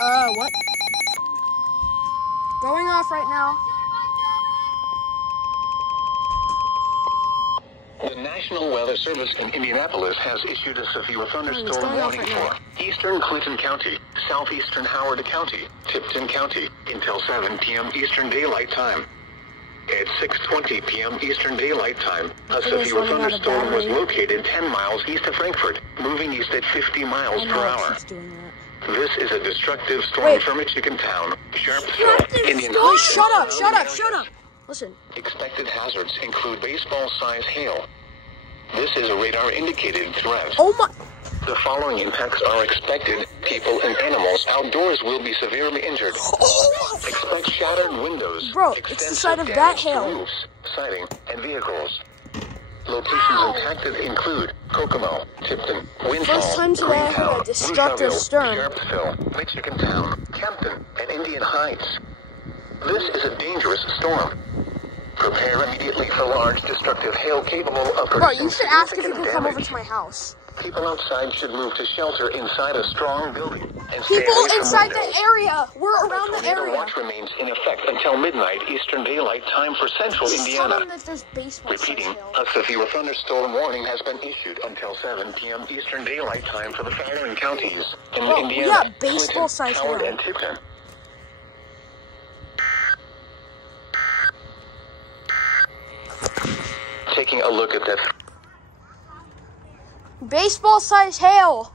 What? Going off right now. The National Weather Service in Indianapolis has issued a severe thunderstorm warning for eastern Clinton County, southeastern Howard County, Tipton County, until 7 p.m. Eastern Daylight Time. At 6:20 p.m. Eastern Daylight Time, a severe thunderstorm was located 10 miles east of Frankfort, moving east at 50 miles per hour. This is a destructive storm for Michigan town, Sharpsville, Indian. Oh, shut up. Listen. Expected hazards include baseball-sized hail. This is a radar-indicated threat. Oh my... The following impacts are expected. People and animals outdoors will be severely injured. Oh. Expect shattered windows. Bro, it's the side of that hail. Roofs, siding, and vehicles. Locations impacted include Kokomo, Tipton, Windfall, First time today I heard a destructive storm. Sharpsville, Michigan Town, Kempton, and Indian Heights. This is a dangerous storm. Prepare immediately for large destructive hail capable of producing. Bro, you should ask if you can come over to my house. People outside should move to shelter inside a strong building. And people inside the area. We're around the area. Watch remains in effect until midnight Eastern Daylight Time for central Indiana. Tell them that there's baseball. Repeating, a severe thunderstorm warning has been issued until 7 p.m. Eastern Daylight Time for the following counties in Indiana. Yeah, baseball size hail. Howard and Tipton. Taking a look at that. Baseball size hail.